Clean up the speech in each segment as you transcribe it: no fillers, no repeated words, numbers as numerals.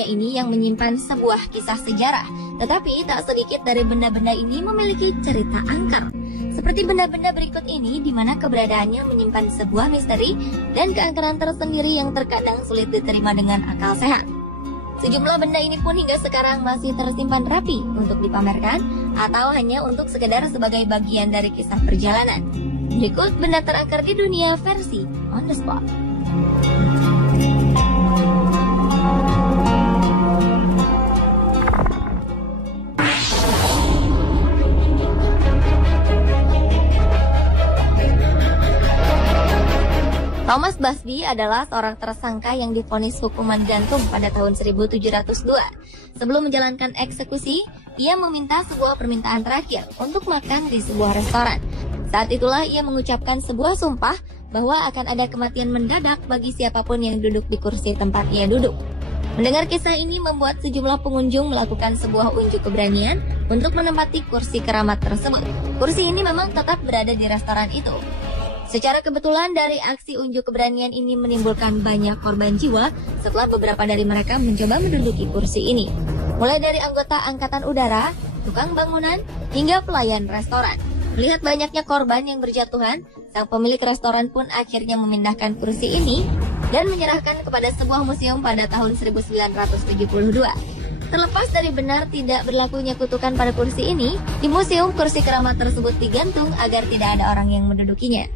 dunia ini yang menyimpan sebuah kisah sejarah, tetapi tak sedikit dari benda-benda ini memiliki cerita angker. Seperti benda-benda berikut ini, di mana keberadaannya menyimpan sebuah misteri dan keangkeran tersendiri yang terkadang sulit diterima dengan akal sehat. Sejumlah benda ini pun hingga sekarang masih tersimpan rapi untuk dipamerkan atau hanya untuk sekedar sebagai bagian dari kisah perjalanan. Berikut benda terangker di dunia versi On The Spot. Thomas Busby adalah seorang tersangka yang divonis hukuman gantung pada tahun 1702. Sebelum menjalankan eksekusi, ia meminta sebuah permintaan terakhir untuk makan di sebuah restoran. Saat itulah ia mengucapkan sebuah sumpah bahwa akan ada kematian mendadak bagi siapapun yang duduk di kursi tempat ia duduk. Mendengar kisah ini membuat sejumlah pengunjung melakukan sebuah unjuk keberanian untuk menempati kursi keramat tersebut. Kursi ini memang tetap berada di restoran itu. Secara kebetulan dari aksi unjuk keberanian ini menimbulkan banyak korban jiwa setelah beberapa dari mereka mencoba menduduki kursi ini. Mulai dari anggota angkatan udara, tukang bangunan, hingga pelayan restoran. Melihat banyaknya korban yang berjatuhan, sang pemilik restoran pun akhirnya memindahkan kursi ini dan menyerahkan kepada sebuah museum pada tahun 1972. Terlepas dari benar tidak berlakunya kutukan pada kursi ini, di museum kursi keramat tersebut digantung agar tidak ada orang yang mendudukinya.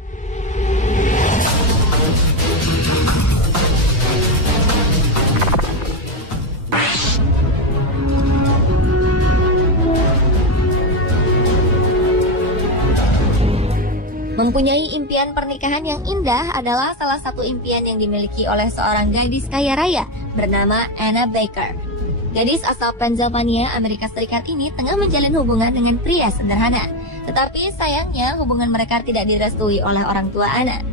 Mempunyai impian pernikahan yang indah adalah salah satu impian yang dimiliki oleh seorang gadis kaya raya bernama Anna Baker. Gadis asal Pennsylvania, Amerika Serikat ini tengah menjalin hubungan dengan pria sederhana. Tetapi sayangnya hubungan mereka tidak direstui oleh orang tua Anna.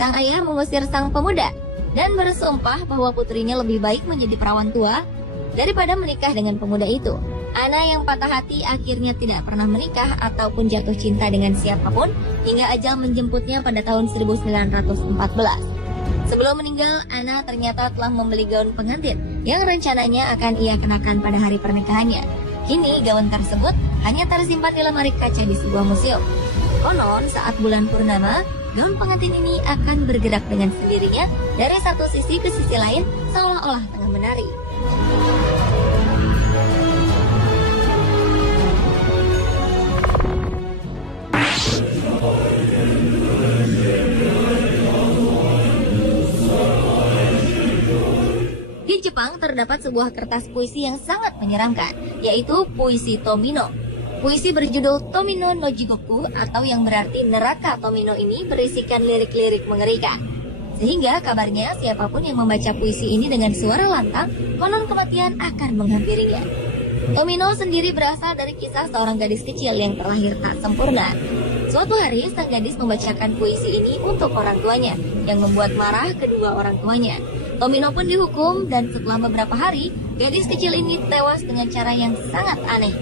Sang ayah mengusir sang pemuda dan bersumpah bahwa putrinya lebih baik menjadi perawan tua daripada menikah dengan pemuda itu. Anna yang patah hati akhirnya tidak pernah menikah ataupun jatuh cinta dengan siapapun hingga ajal menjemputnya pada tahun 1914. Sebelum meninggal, Anna ternyata telah membeli gaun pengantin yang rencananya akan ia kenakan pada hari pernikahannya. Kini gaun tersebut hanya tersimpan di lemari kaca di sebuah museum. Konon saat bulan purnama, gaun pengantin ini akan bergerak dengan sendirinya dari satu sisi ke sisi lain seolah-olah tengah menari. Di Jepang terdapat sebuah kertas puisi yang sangat menyeramkan, yaitu puisi Tomino. Puisi berjudul Tomino no Jigoku atau yang berarti neraka Tomino ini berisikan lirik-lirik mengerikan. Sehingga kabarnya siapapun yang membaca puisi ini dengan suara lantang, konon kematian akan menghampirinya. Tomino sendiri berasal dari kisah seorang gadis kecil yang terlahir tak sempurna. Suatu hari sang gadis membacakan puisi ini untuk orang tuanya, yang membuat marah kedua orang tuanya. Tomino pun dihukum dan setelah beberapa hari, gadis kecil ini tewas dengan cara yang sangat aneh.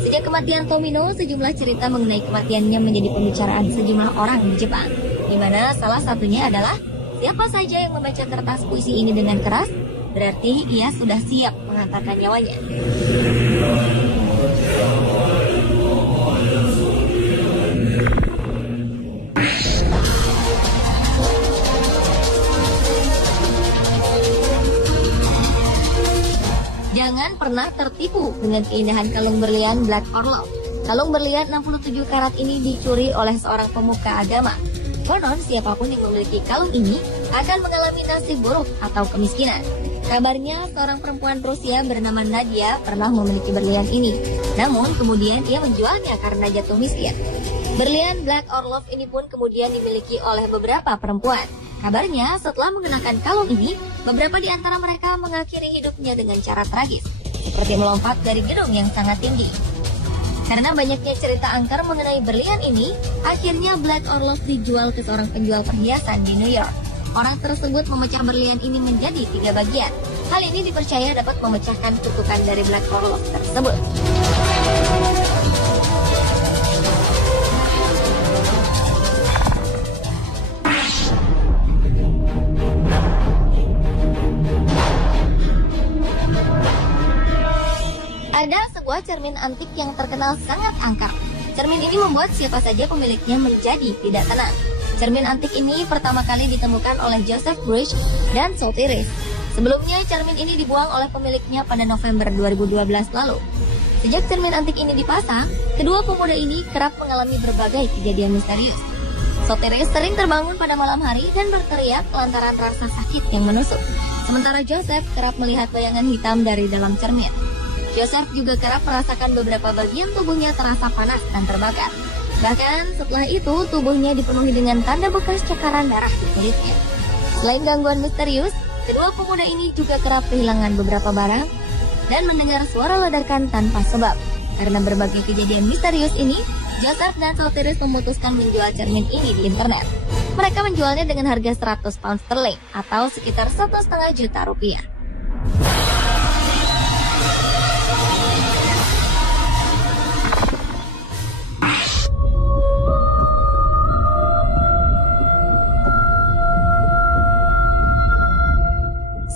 Sejak kematian Tomino, sejumlah cerita mengenai kematiannya menjadi pembicaraan sejumlah orang di Jepang, di mana salah satunya adalah siapa saja yang membaca kertas puisi ini dengan keras, berarti ia sudah siap mengantarkan nyawanya. Jangan pernah tertipu dengan keindahan kalung berlian Black Orlov. Kalung berlian 67 karat ini dicuri oleh seorang pemuka agama. Konon siapapun yang memiliki kalung ini akan mengalami nasib buruk atau kemiskinan. Kabarnya seorang perempuan Rusia bernama Nadia pernah memiliki berlian ini. Namun kemudian ia menjualnya karena jatuh miskin. Berlian Black Orlov ini pun kemudian dimiliki oleh beberapa perempuan. Kabarnya setelah mengenakan kalung ini, beberapa di antara mereka mengakhiri hidupnya dengan cara tragis, seperti melompat dari gedung yang sangat tinggi. Karena banyaknya cerita angker mengenai berlian ini, akhirnya Black Orlov dijual ke seorang penjual perhiasan di New York. Orang tersebut memecah berlian ini menjadi 3 bagian. Hal ini dipercaya dapat memecahkan kutukan dari Black Orlov tersebut. cermin antik yang terkenal sangat angker. Cermin ini membuat siapa saja pemiliknya menjadi tidak tenang. Cermin antik ini pertama kali ditemukan oleh Joseph Bridge dan Sotheby's. Sebelumnya, cermin ini dibuang oleh pemiliknya pada November 2012 lalu. Sejak cermin antik ini dipasang, kedua pemuda ini kerap mengalami berbagai kejadian misterius. Sotheby's sering terbangun pada malam hari dan berteriak lantaran rasa sakit yang menusuk. Sementara Joseph kerap melihat bayangan hitam dari dalam cermin. Joseph juga kerap merasakan beberapa bagian tubuhnya terasa panas dan terbakar. Bahkan setelah itu, tubuhnya dipenuhi dengan tanda bekas cakaran darah di kulitnya. Selain gangguan misterius, kedua pemuda ini juga kerap kehilangan beberapa barang dan mendengar suara ledakan tanpa sebab. Karena berbagai kejadian misterius ini, Joseph dan Sotheby's memutuskan menjual cermin ini di internet. Mereka menjualnya dengan harga 100 pound sterling atau sekitar 1,5 juta rupiah.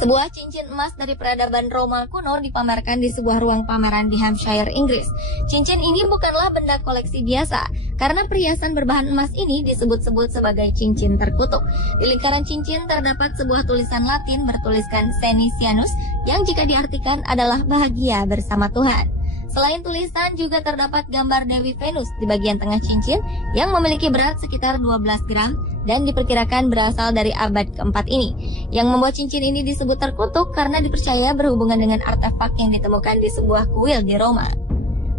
Sebuah cincin emas dari peradaban Roma kuno dipamerkan di sebuah ruang pameran di Hampshire, Inggris. Cincin ini bukanlah benda koleksi biasa, karena perhiasan berbahan emas ini disebut-sebut sebagai cincin terkutuk. Di lingkaran cincin terdapat sebuah tulisan Latin bertuliskan Senisianus, yang jika diartikan adalah bahagia bersama Tuhan. Selain tulisan, juga terdapat gambar Dewi Venus di bagian tengah cincin yang memiliki berat sekitar 12 gram dan diperkirakan berasal dari abad keempat ini. Yang membuat cincin ini disebut terkutuk karena dipercaya berhubungan dengan artefak yang ditemukan di sebuah kuil di Roma.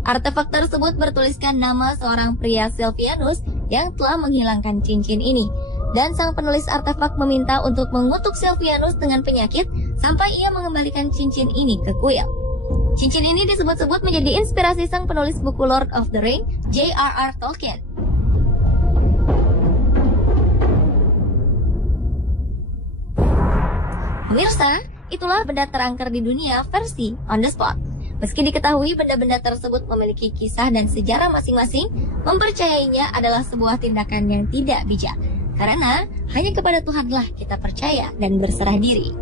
Artefak tersebut bertuliskan nama seorang pria Silvianus yang telah menghilangkan cincin ini. Dan sang penulis artefak meminta untuk mengutuk Silvianus dengan penyakit sampai ia mengembalikan cincin ini ke kuil. Cincin ini disebut-sebut menjadi inspirasi sang penulis buku Lord of the Ring, J.R.R. Tolkien. Pemirsa, itulah benda terangker di dunia versi On The Spot. Meski diketahui benda-benda tersebut memiliki kisah dan sejarah masing-masing, mempercayainya adalah sebuah tindakan yang tidak bijak. Karena hanya kepada Tuhanlah kita percaya dan berserah diri.